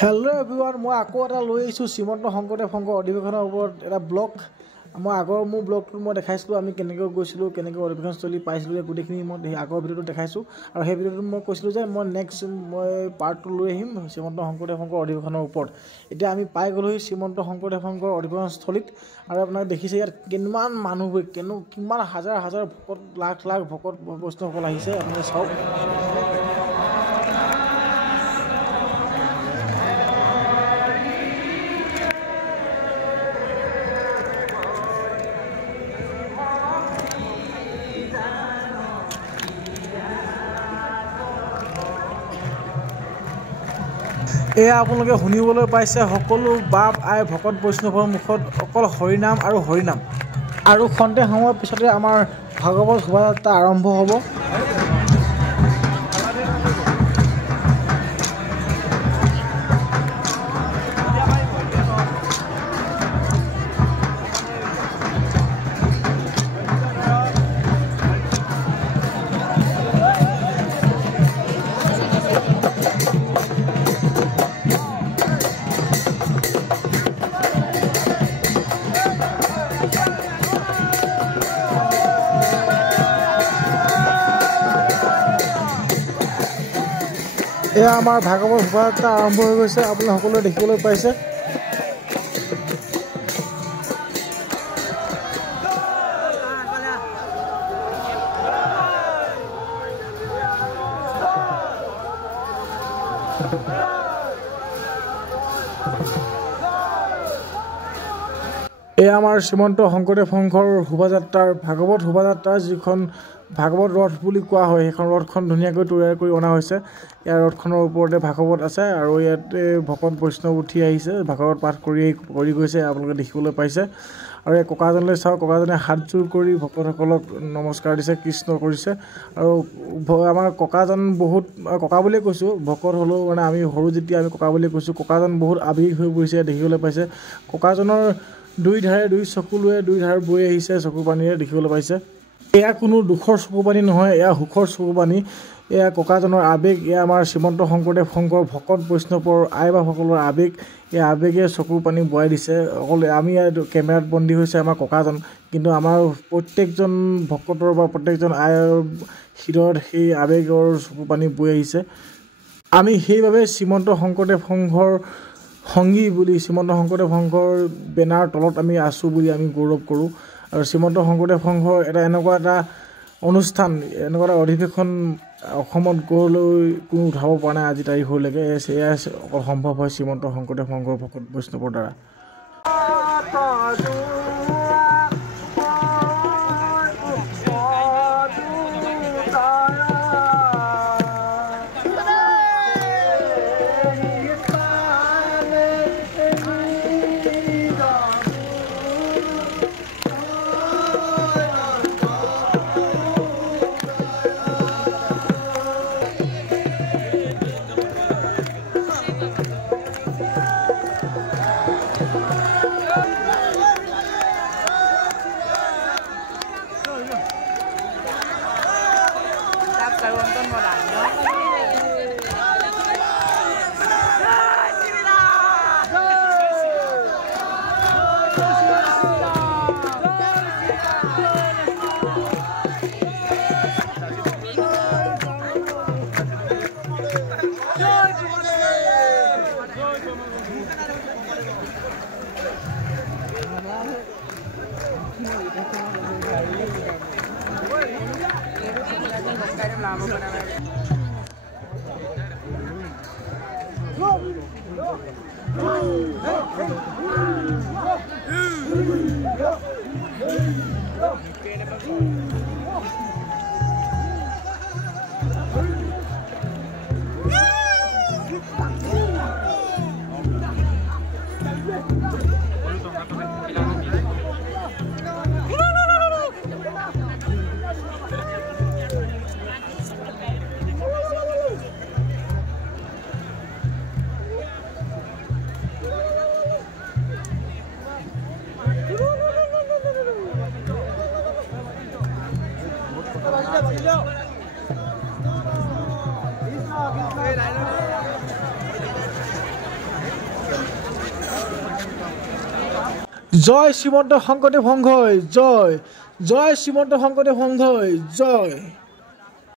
Hello' everyone মই আকৌ এটা লৈ আহিছোঁ শ্ৰীমন্ত শংকৰদেৱ সংঘৰ অধিৱেশনৰ ওপৰত এটা ব্লগ। মই মোৰ ব্লগটো মই দেখাইছিলোঁ আমি কেনেকৈ গৈছিলোঁ, কেনেকৈ অধিৱেশনস্থলী পাইছিলোঁ, গোটেইখিনি মই আগৰ ভিডিঅ'টো দেখাইছোঁ। আৰু সেই ভিডিঅ'টোত মই কৈছিলোঁ যে মই পাৰ্টটো লৈ আহিম শ্ৰীমন্ত শংকৰদেৱ সংঘৰ অধিৱেশনৰ ওপৰত। এতিয়া আমি পাই গ'লোহি শ্ৰীমন্ত শংকৰদেৱ সংঘৰ অধিৱেশনস্থলীত। আৰু আপোনাক দেখিছে ইয়াত কিমান মানুহবোৰ, কিমান হাজাৰ হাজাৰ ভকত, লাখ লাখ ভকত বৈষ্ণৱসকল আহিছে, আপোনালোকে চাওক। এয়া আপোনালোকে শুনিবলৈ পাইছে সকলো বাপ আই ভকত বৈষ্ণৱৰ মুখত অকল হৰিনাম আৰু হৰিনাম। আৰু খন্তেক সময়ৰ পিছতে আমাৰ ভাগৱত শোভাযাত্ৰা আৰম্ভ হ'ব। এয়া আমাৰ ভাগৱত শোভাযাত্ৰা আৰম্ভ হৈ গৈছে, আপোনালোকে সকলোৱে দেখিবলৈ পাইছে। এয়া আমাৰ শ্ৰীমন্ত শংকৰদেৱ সংঘৰ শোভাযাত্ৰাৰ ভাগৱত শোভাযাত্ৰাৰ যিখন ভাগৱত ৰথ বুলি কোৱা হয়, সেইখন ৰথখন ধুনীয়াকৈ তৈয়াৰ কৰি অনা হৈছে। ইয়াৰ ৰথখনৰ ওপৰতে ভাগৱত আছে আৰু ইয়াতে ভকত বৈষ্ণৱ উঠি আহিছে, ভাগৱত পাঠ কৰি গৈছে, আপোনালোকে দেখিবলৈ পাইছে। আৰু এই ককাজনলৈ চাওক, ককাজনে হাতযোৰ কৰি ভকতসকলক নমস্কাৰ দিছে, কৃষ্ণ কৰিছে। আৰু আমাৰ ককাজন বহুত, ককা বুলিয়ে কৈছোঁ, ভকত হ'লেও মানে আমি সৰু যেতিয়া আমি ককা বুলিয়ে কৈছোঁ। ককাজন বহুত আৱেগিক হৈ পৰিছে, দেখিবলৈ পাইছে। ককাজনৰ দুই চকু লৈ দুই ধাৰ বৈ আহিছে চকু পানীৰে, দেখিবলৈ পাইছে। এয়া কোনো দুখৰ চকু পানী নহয়, এয়া সুখৰ চকু পানী। এয়া ককাজনৰ আৱেগ, এয়া আমাৰ শ্ৰীমন্ত শংকৰদেৱ সংঘৰ ভকত বৈষ্ণৱৰ আই বাপসকলৰ আৱেগ। এই আৱেগে চকুৰ পানী বোৱাই দিছে। অকল আমি ইয়াত কেমেৰাত বন্দী হৈছে আমাৰ ককাজন, কিন্তু আমাৰ প্ৰত্যেকজন ভকতৰ বা প্ৰত্যেকজন আইৰ হৃদয়ত সেই আৱেগৰ চকু পানী বৈ আহিছে। আমি সেইবাবে শ্ৰীমন্ত শংকৰদেৱ সংঘৰ সংগী বুলি, শ্ৰীমন্ত শংকৰদেৱ সংঘৰ বেনাৰ তলত আমি আছোঁ বুলি আমি গৌৰৱ কৰোঁ। আৰু শ্ৰীমন্ত শংকৰদেৱ সংঘৰ এনেকুৱা এটা অনুষ্ঠান, এনেকুৱা এটা অধিৱেশন অসমত গঢ়লৈ কোনো উঠাব পৰা নাই আজি তাৰিখলৈকে। এয়া অকল সম্ভৱ হয় শ্ৰীমন্ত শংকৰদেৱ সংঘৰ ভকত বৈষ্ণৱৰ দ্বাৰা। জয় শ্ৰীমন্ত শংকৰদেৱ সংঘই জয়, জয় শ্ৰীমন্ত শংকৰদেৱ সংঘই জয়।